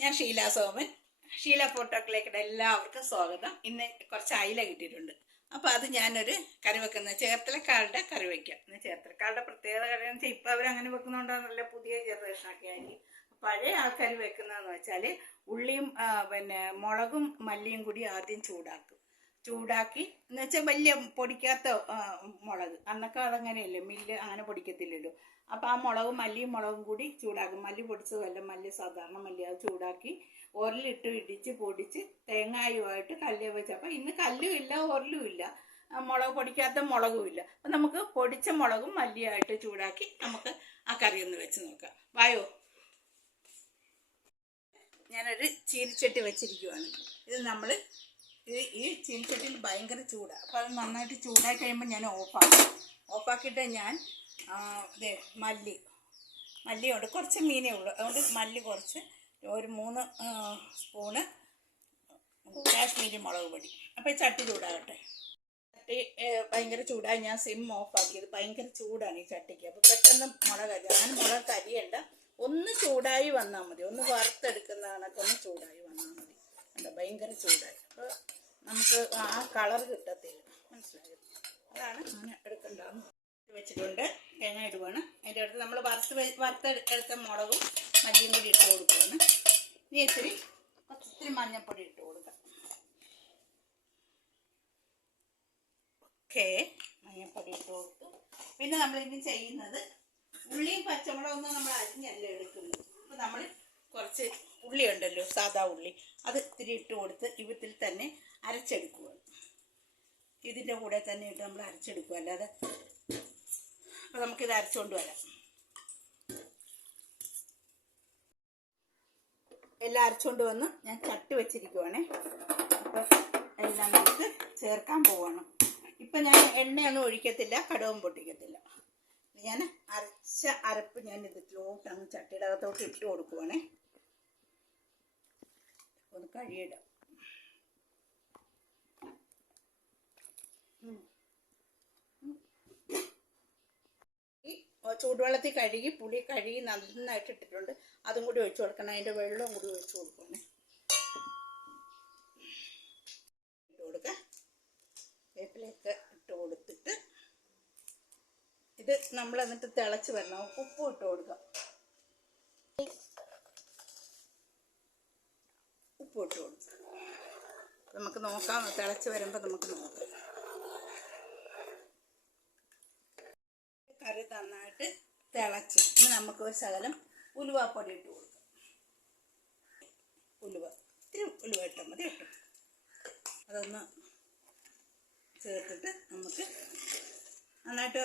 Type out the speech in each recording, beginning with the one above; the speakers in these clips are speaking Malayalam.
ഞാൻ ഷീല സോമൻ. ഷീല ഫോട്ടോക്കിലേക്ക് എല്ലാവർക്കും സ്വാഗതം. ഇന്ന് കുറച്ച് അയില കിട്ടിയിട്ടുണ്ട്. അപ്പോൾ അത് ഞാനൊരു കറി വെക്കുന്ന ചേർത്തലക്കാളുടെ കറി വയ്ക്കാം ഇന്ന് ചേർത്തലക്കാളുടെ പ്രത്യേകത കറി വെച്ചാൽ ഇപ്പം അവരങ്ങനെ വെക്കുന്നുണ്ടോന്നല്ല പുതിയ ജനറേഷനൊക്കെ ആയി. പഴയ ആൾക്കാർ വെക്കുന്നതെന്ന് വെച്ചാൽ ഉള്ളിയും പിന്നെ മുളകും മല്ലിയും കൂടി ആദ്യം ചൂടാക്കും. ചൂടാക്കി. എന്ന് വെച്ചാൽ വലിയ പൊടിക്കാത്ത മുളക്. അന്നൊക്കെ അതങ്ങനെയല്ലേ മില്ല് അങ്ങനെ പൊടിക്കത്തില്ലല്ലോ. അപ്പോൾ ആ മുളകും മല്ലിയും മുളകും കൂടി ചൂടാക്കും. മല്ലി പൊടിച്ചതല്ല മല്ലി സാധാരണ മല്ലി അത് ചൂടാക്കി ഉരലിട്ട് ഇടിച്ച് പൊടിച്ച് തേങ്ങായുമായിട്ട് കല്ല് വെച്ച്. അപ്പോൾ ഇന്ന് കല്ലും ഇല്ല ഉരലും ഇല്ല. മുളക് പൊടിക്കാത്ത മുളകും ഇല്ല. അപ്പം നമുക്ക് പൊടിച്ച മുളകും മല്ലിയായിട്ട് ചൂടാക്കി നമുക്ക് ആ കറി ഒന്ന് വെച്ച് നോക്കാം. വായോ? ഞാനൊരു ചീനിച്ചട്ടി വെച്ചിരിക്കുവാണ്. ഇത് നമ്മൾ ഈ ചീനിച്ചട്ടിയിൽ ഭയങ്കര ചൂടാണ് അപ്പോൾ അത് നന്നായിട്ട് ചൂടായി കഴിയുമ്പോൾ ഞാൻ ഓഫാക്കും ഓഫാക്കിയിട്ട് ഞാൻ ഇത് മല്ലി. മല്ലിയുണ്ട്. കുറച്ച് മീനേ ഉള്ളൂ. അതുകൊണ്ട് മല്ലി കുറച്ച് ഒരു മൂന്ന് സ്പൂണ് കാശ്മീരി മുളക് പൊടി. അപ്പോൾ ഈ ചട്ടി ചൂടാകട്ടെ. ചട്ടി ഭയങ്കര ചൂടായി. ഞാൻ സിം ഓഫാക്കിയത് ഭയങ്കര ചൂടാണ് ഈ ചട്ടിക്ക്. അപ്പോൾ പെട്ടെന്ന് മുളക് അരി അങ്ങനെ മുളക് അരിയണ്ട. ഒന്ന് ചൂടായി വന്നാൽ മതി. ഒന്ന് വറുത്തെടുക്കുന്ന കണക്ക് ഒന്ന് ചൂടായി വന്നാൽ മതി. എന്താ ഭയങ്കര ചൂടായി. അപ്പോൾ നമുക്ക് ആ കളർ കിട്ടത്തില്ല. മനസ്സിലായോ? അതാണ് അങ്ങനെ എടുക്കണ്ടെന്ന് വെച്ചിട്ടുണ്ട്. തേങ്ങ ഇടുവാണ്. അതിന്റെ അടുത്ത് നമ്മൾ വറുത്ത് വറുത്തെടുത്ത മുളകും മല്ലിയും കൂടി ഇട്ട് കൊടുക്കുകയാണ്. ഇനി ഇത്തിരി കുറച്ച് ഇത്തിരി മഞ്ഞൾപ്പൊടി ഇട്ട് കൊടുക്കാം. ഓക്കെ. മഞ്ഞൾപ്പൊടി ഇട്ട് കൊടുത്തു. പിന്നെ നമ്മളിനി ചെയ്യുന്നത് ഉള്ളിയും പച്ചമുളകൊന്നും നമ്മൾ അരിഞ്ഞല്ല എടുക്കുന്നത്. അപ്പോൾ നമ്മൾ കുറച്ച് ഉള്ളി ഉണ്ടല്ലോ സാദാ ഉള്ളി. അത് ഇത്തിരി ഇട്ട് കൊടുത്ത് ഇവത്തിൽ തന്നെ അരച്ചെടുക്കുക. ഇതിന്റെ കൂടെ തന്നെ ഇട്ട് നമ്മൾ അരച്ചെടുക്കുക. അല്ലാതെ അപ്പോൾ നമുക്കിത് അരച്ചുകൊണ്ട് വരാം. എല്ലാം അരച്ചുകൊണ്ട് വന്ന് ഞാൻ ചട്ടി വെച്ചിരിക്കുവാണേ. അപ്പോൾ എല്ലാം നമുക്ക് ചേർക്കാൻ പോവാണ്. ഇപ്പം ഞാൻ എണ്ണയൊന്നും ഒഴിക്കത്തില്ല കടവും പൊട്ടിക്കത്തില്ല. ഞാൻ അരച്ച അരപ്പ് ഞാൻ ഇതിലോട്ട് അങ്ങ് ചട്ടിയുടെ അകത്തോട്ട് ഇട്ട് കൊടുക്കുവാണേ. ഒന്ന് കഴിയിടാം ചൂടുവെള്ളത്തിൽ കഴുകി പുളി കഴുകി നന്നായിട്ട് ഇട്ടിട്ടുണ്ട്. അതും കൂടി ഒഴിച്ചു കൊടുക്കണം. അതിന്റെ വെള്ളവും കൂടി ഒഴിച്ചു കൊടുക്കണേ ഇട്ട് കൊടുക്കുക വേപ്പിലേക്ക് ഇട്ട് കൊടുത്തിട്ട് ഇത് നമ്മൾ എന്നിട്ട് തിളച്ച് വരണം. ഉപ്പ് ഇട്ട് കൊടുക്കാം. ഉപ്പ് ഇട്ട് നമുക്ക് നോക്കാം തിളച്ച് വരുമ്പോൾ നമുക്ക് നോക്കാം. കറി നന്നായിട്ട് തിളച്ച്. ഇനി നമുക്ക് ഒരു ശകലം ഉലുവാപ്പൊടി ഇട്ട് കൊടുക്കാം. ഉലുവ. ഇത്തിരി ഉലുവ ഇട്ടാൽ മതി കേട്ടോ. അതൊന്ന് ചേർത്തിട്ട് നമുക്ക് നന്നായിട്ട്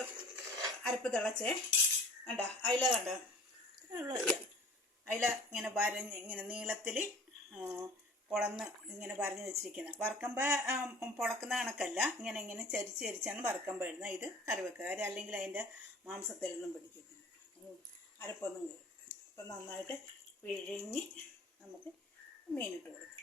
അരപ്പ് തിളച്ചേ. കണ്ട? അയില കണ്ട? അയില ഇങ്ങനെ വരഞ്ഞ് ഇങ്ങനെ നീളത്തിൽ പൊളന്ന് ഇങ്ങനെ പറഞ്ഞു വെച്ചിരിക്കുന്നത്. വറുക്കമ്പ പൊളക്കുന്ന കണക്കല്ല. ഇങ്ങനെ ഇങ്ങനെ ചരിച്ച് ചരിച്ചാണ് വറുക്കമ്പ ഇടുന്നത്. ഇത് കറിവെക്കുക അല്ലെങ്കിൽ അതിന്റെ മാംസത്തിലൊന്നും പിടിക്കത്തില്ല അരപ്പൊന്നും അപ്പം നന്നായിട്ട് പിഴിഞ്ഞ് നമുക്ക് മീനിട്ട് കൊടുക്കാം.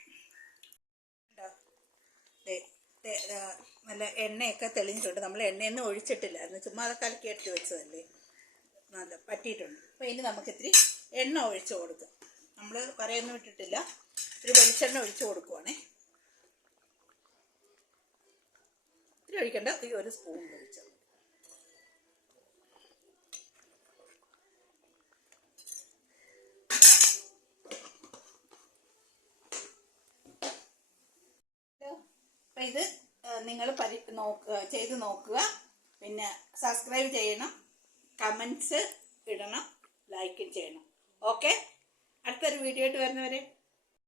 നല്ല എണ്ണയൊക്കെ തെളിഞ്ഞിട്ടുണ്ട്. നമ്മൾ എണ്ണയൊന്നും ഒഴിച്ചിട്ടില്ലായിരുന്നു. ചുമ്മാ അത് കലക്കി എടുത്ത് വെച്ചതല്ലേ? നല്ല പറ്റിയിട്ടുണ്ട്. അപ്പോൾ ഇനി നമുക്കിത്തിരി എണ്ണ ഒഴിച്ച് കൊടുക്കാം. നമ്മൾ പറയൊന്നും ഇട്ടിട്ടില്ല. ഒരു വെളിച്ചെണ്ണ ഒഴിച്ച് കൊടുക്കുവാണേ. ഇത്തിരി ഒഴിക്കണ്ട ഈ ഒരു സ്പൂൺ വെളിച്ചെണ്ണ ഇത് നിങ്ങൾ പരി നോക്കുക ചെയ്ത് നോക്കുക. പിന്നെ സബ്സ്ക്രൈബ് ചെയ്യണം കമൻസ് ഇടണം ലൈക്ക് ചെയ്യണം. ഓക്കെ അടുത്തൊരു വീഡിയോ ആയിട്ട് വരുന്നവരെ.